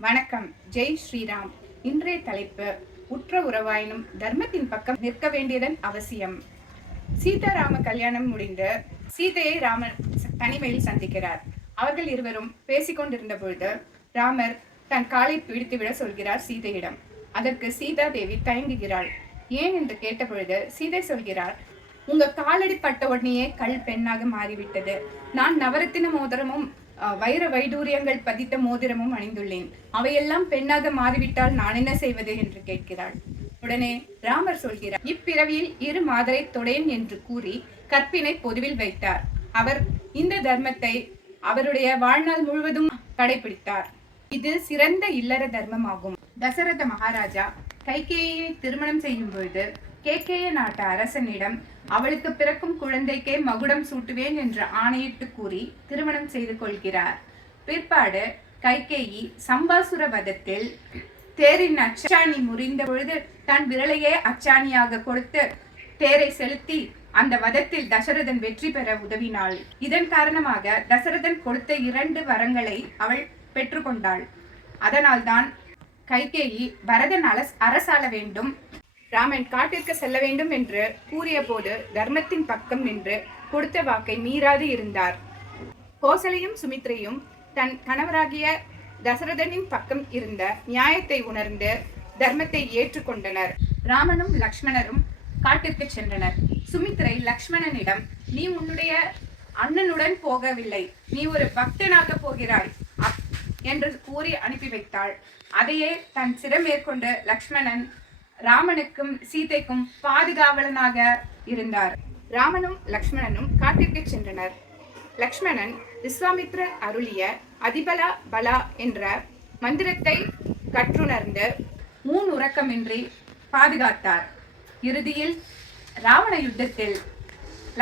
வணக்கம். ஜெய் ஸ்ரீராம். இன்றைய தலைப்பு உற்ற உறவாயினும் தர்மத்தின் பக்கம் நிற்க வேண்டியதன் அவசியம். சீதாராம கல்யாணம் முடிந்து சீதையை ராமர் தனிமையில் சந்திக்கிறார். அவர்கள் இருவரும் பேசிக்கொண்டிருந்த பொழுது ராமர் தன் காலை பிடித்துவிட சொல்கிறார் சீதையிடம். அதற்கு சீதா தேவி தயங்குகிறாள். ஏன் என்று கேட்ட பொழுது சீதை சொல்கிறார், உங்க காலடி பட்ட உடனேயே கல் பெண்ணாக மாறிவிட்டது. நான் நவரத்தின மோதிரமும் வைர வைடூரியங்கள் பதித்த மோதிரமும் அணிந்துள்ளேன். அவையெல்லாம் பெண்ணாக மாறிவிட்டால் நான் என்ன செய்வது என்று கேட்கிறாள். உடனே ராமர் சொல்கிறார், இப்பிறவியில் 2 மாதரை தொடேன் என்று கூறி கற்பினை பொதுவில் வைத்தார். அவர் இந்த தர்மத்தை அவருடைய வாழ்நாள் முழுவதும் கடைபிடித்தார். இது சிறந்த இல்லற தர்மமாகும். தசரத மகாராஜா கைகேயியை திருமணம் செய்யும் பொழுது கேகேய நாட்டு அரசனிடம் அவளுக்கு பிறக்கும் குழந்தைக்கே மகுடம் சூட்டுவேன் என்று ஆணையிட்டு கூறி திருமணம் செய்து கொள்கிறார். பிற்பாடு கைகேயி சம்பாசுர வதத்தில் தேரின் அச்சாணி முறிந்த பொழுது தன் விரலையே அச்சாணியாக கொடுத்து தேரை செலுத்தி அந்த வதத்தில் தசரதன் வெற்றி பெற உதவினாள். இதன் காரணமாக தசரதன் கொடுத்த 2 வரங்களை அவள் பெற்றுக்கொண்டாள். அதனால்தான் கைகேயி பரதன் அரசாள வேண்டும், ராமன் காட்டிற்கு செல்ல வேண்டும் என்று கூறிய போது தர்மத்தின் பக்கம் நின்று கொடுத்த வாக்கை மீறாது இருந்தார். கோசலையும் சுமித்ரையும் தன் கணவராகிய தசரதனின் பக்கம் இருந்த நியாயத்தை உணர்ந்து தர்மத்தை ஏற்றுக்கொண்டனர். ராமனும் லக்ஷ்மணரும் காட்டிற்கு சென்றனர். சுமித்ரை லக்ஷ்மணனிடம், நீ உன்னுடைய அண்ணனுடன் போகவில்லை, நீ ஒரு பக்தனாக போகிறாய் என்று கூறி அனுப்பி வைத்தாள். அதையே தன் சிரமேற்கொண்டு லக்ஷ்மணன் ராமனுக்கும் சீதைக்கும் பாதுகாவலனாக இருந்தார். ராமனும் லக்ஷ்மணனும் காட்டிற்கு சென்றனர். லக்ஷ்மணன் விஸ்வாமித்ரர் அருளிய அதிபலா பலா என்ற மந்திரத்தை கற்றுணர்ந்து உறக்கமின்றி பாதுகாத்தார். இறுதியில் ராவண யுத்தத்தில்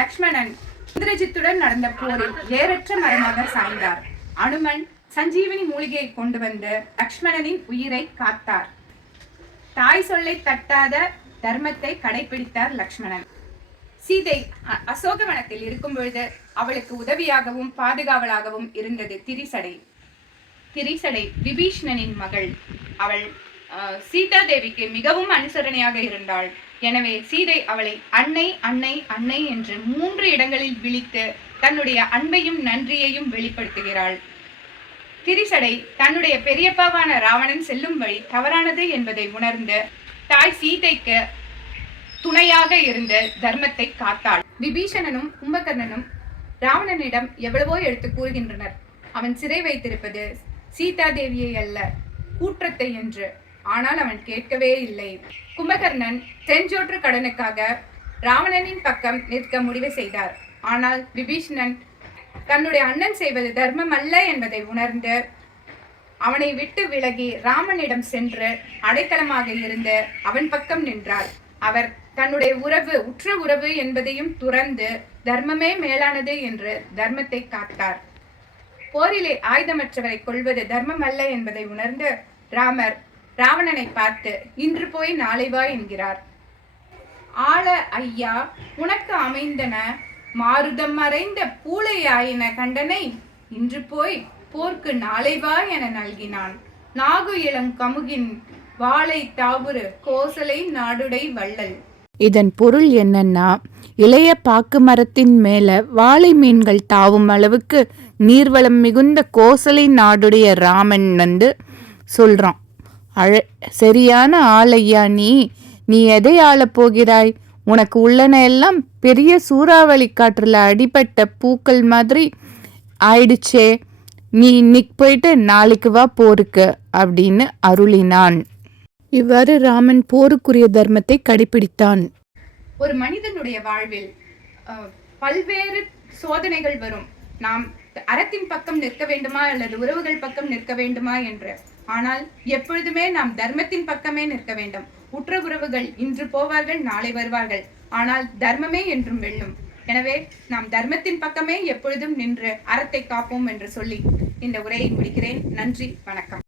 லக்ஷ்மணன் இந்திரஜித்துடன் நடந்த போரில் வேறற்ற மரமாக சாய்ந்தார். அனுமன் சஞ்சீவனி மூலிகையை கொண்டு வந்து லக்ஷ்மணனின் உயிரை காத்தார். தாய் சொல்லை தட்டாத தர்மத்தை கடைபிடித்தார் லக்ஷ்மணன். சீதை அசோகவனத்தில் இருக்கும் பொழுது அவளுக்கு உதவியாகவும் பாதுகாவலாகவும் இருந்தது திரிசடை. திரிசடை விபீஷ்ணனின் மகள். அவள் சீதா தேவிக்கு மிகவும் அனுசரணையாக இருந்தாள். எனவே சீதை அவளை அன்னை அன்னை அன்னை என்று 3 இடங்களில் விழித்து தன்னுடைய அன்பையும் நன்றியையும் வெளிப்படுத்துகிறாள். திரிசடை தன்னுடைய பெரியப்பாவான ராவணன் செல்லும் வழி தவறானது என்பதை உணர்ந்து தாய் சீதைக்கு துணையாக இருந்து தர்மத்தை காத்தாள். விபீஷணனும் கும்பகர்ணனும் ராவணனிடம் எவ்வளவோ எடுத்து கூறுகின்றனர், அவன் சிறை வைத்திருப்பது சீதா தேவியை அல்ல, கூற்றத்தை என்று. ஆனால் அவன் கேட்கவே இல்லை. கும்பகர்ணன் செஞ்சோற்று கடனுக்காக ராவணனின் பக்கம் நிற்க முடிவு செய்தார். ஆனால் விபீஷணன் தன்னுடைய அண்ணன் செய்வது தர்மம் அல்ல என்பதை உணர்ந்து அவனை விட்டு விலகி ராமனிடம் சென்று அடைக்கலமாக இருந்து அவன் பக்கம் நின்றார். அவர் தன்னுடைய உற்ற உறவு என்பதையும் துறந்து தர்மமே மேலானது என்று தர்மத்தை காத்தார். போரிலே ஆயுதமற்றவரை கொள்வது தர்மம் அல்ல என்பதை உணர்ந்து ராமர் ராவணனை பார்த்து, இன்று போய் நாளை வா என்கிறார். ஆள ஐயா உனக்கு அமைந்தன மாருதம் மறைந்த பூளையாயின கண்டனை, இன்று போய் போர்க்கு நாளை வா என நல்கினான். நாகு இளங்கமுகின் வாளை தாவுரு கோசலை நாடுடை வள்ளல். இதன் பொருள் என்னன்னா, இளைய பாக்கு மரத்தின் மேல வாழை மீன்கள் தாவும் அளவுக்கு நீர்வளம் மிகுந்த கோசலை நாடுடைய ராமன் சொல்றான். சரியான ஆளையா நீ எதை ஆளப் போகிறாய்? உனக்கு உள்ளன எல்லாம் பெரிய சூறாவளி காற்றுல அடிபட்ட பூக்கள் மாதிரி ஆயிடுச்சே, நீ இன்னைக்கு போயிட்டு நாளைக்கு வா போருக்கு அப்படின்னு அருளினான். இவ்வாறு ராமன் போருக்குரிய தர்மத்தை கடைபிடித்தான். ஒரு மனிதனுடைய வாழ்வில் பல்வேறு சோதனைகள் வரும். நாம் அறத்தின் பக்கம் நிற்க வேண்டுமா அல்லது உறவுகள் பக்கம் நிற்க வேண்டுமா என்று. ஆனால் எப்பொழுதுமே நாம் தர்மத்தின் பக்கமே நிற்க வேண்டும். உற்ற உறவுகள் இன்று போவார்கள், நாளை வருவார்கள், ஆனால் தர்மமே என்றும் வெல்லும். எனவே நாம் தர்மத்தின் பக்கமே எப்பொழுதும் நின்று அறத்தை காப்போம் என்று சொல்லி இந்த உரையை முடிக்கிறேன். நன்றி, வணக்கம்.